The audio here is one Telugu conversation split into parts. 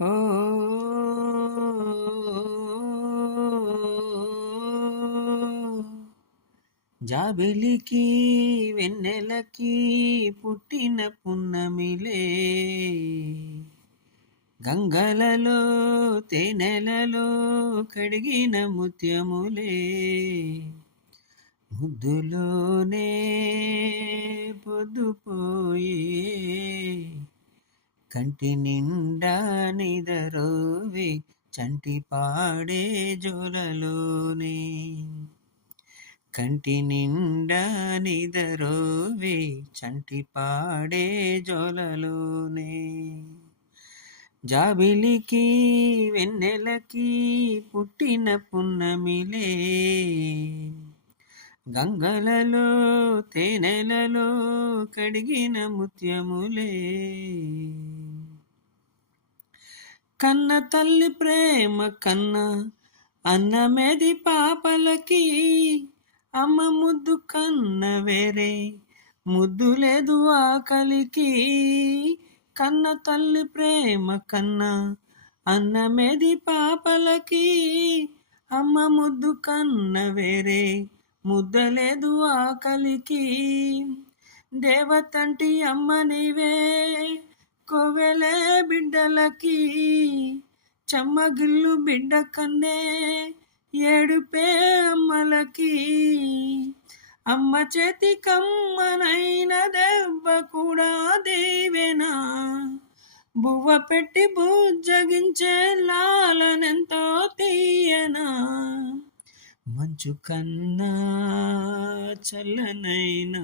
ఓ జాబిలికి వెన్నెలకి పుట్టిన పున్నమిలే గంగలలో తేనెలలో కడిగిన ముత్యములే ముద్దులోనే పొద్దుపోయే కంటి నిండా నిదరోవే చంటి పాడే జోలలోనే కంటి నిండా నిదరోవే చంటి పాడే జోలలోనే జాబిలికి వెన్నెలకి పుట్టిన పున్నమిలే గంగలలో తేనెలలో కడిగిన ముత్యములే కన్న తల్లి ప్రేమ కన్న అన్నమేది పాపలకి అమ్మ ముద్దు కన్న వేరే ముద్దు లేదు ఆకలికి కన్న తల్లి ప్రేమ కన్నా అన్నమేది పాపలకి అమ్మ ముద్దు కన్న వేరే ముద్దలేదు ఆకలికి దేవతంటి అమ్మ నీవే కోవెలే బిడ్డలకి చెమ్మగిల్లు బిడ్డ కన్నే ఏడుపే అమ్మలకి అమ్మ చేతి కమ్మనైన దెబ్బ కూడా దేవేనా బువ్వ పెట్టి బుజ్జగించే లాలనెంతో తీయనా మంచు కన్నా చల్లనైనా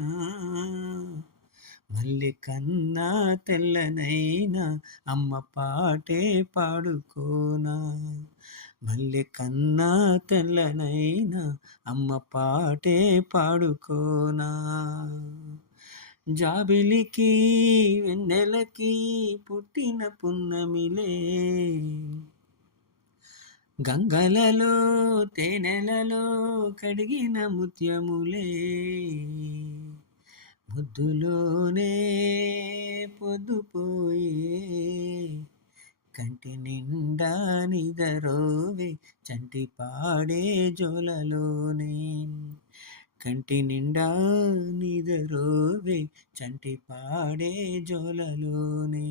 మల్లె కన్నా తెల్లనైనా అమ్మ పాటే పాడుకోనా మల్లె కన్నా తెల్లనైనా అమ్మ పాటే పాడుకోనా జాబిలికి వెన్నెలకి పుట్టిన పున్నమిలే గంగలలో తేనెలలో కడిగిన ముత్యములే ముద్దులోనే పొద్దుపోయే కంటి నిండా నిదరోవే చంటి పాడే జోలలోనే కంటి నిండా నిదరోవే చంటి పాడే జోలలోనే